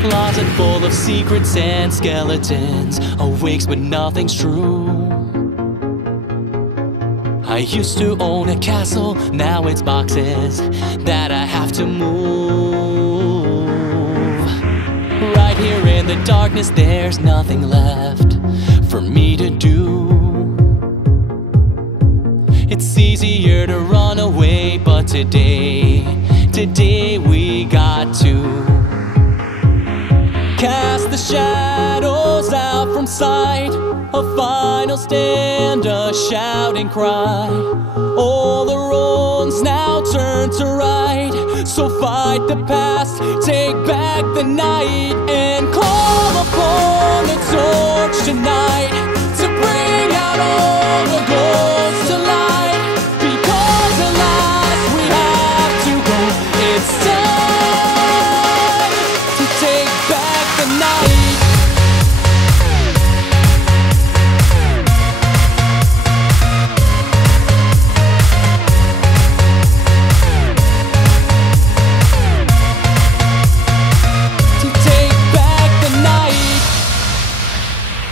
Closet full of secrets and skeletons, awakes but nothing's true. I used to own a castle, now it's boxes that I have to move. Right here in the darkness, there's nothing left for me to do. It's easier to run away, but today we got to cast the shadows out from sight. A final stand, a shouting cry. All the wrongs now turn to right. So fight the past, take back the night, and call upon the torch tonight to bring out all the ghosts to light. Because alas, we have to go. It's time to take back the night.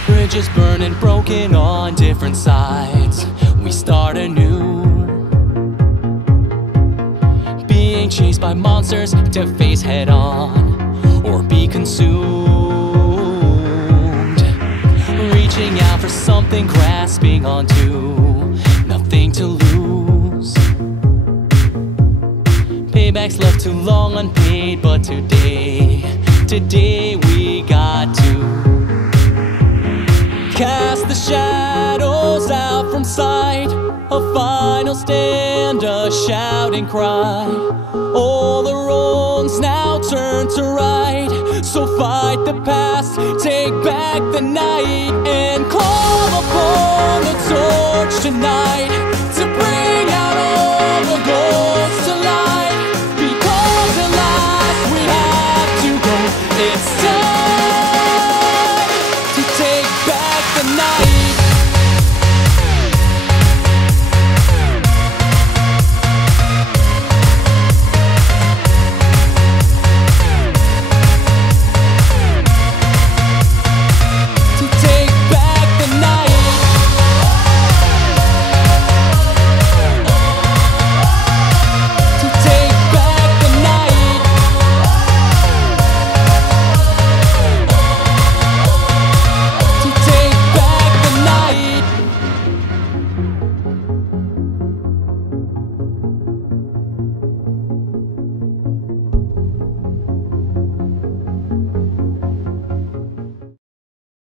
Bridges burning, broken on different sides. We start anew, being chased by monsters to face head on or be consumed. Reaching out for something, grasping onto nothing to lose. Payback's left too long unpaid, but today we got to cast the shadows out from sight. A final stand, a shouting cry. All the wrongs now turn to right. So fight the past, take back the night, and call upon the torch tonight to bring out all the ghosts to light. Because alas, we have to go. It's time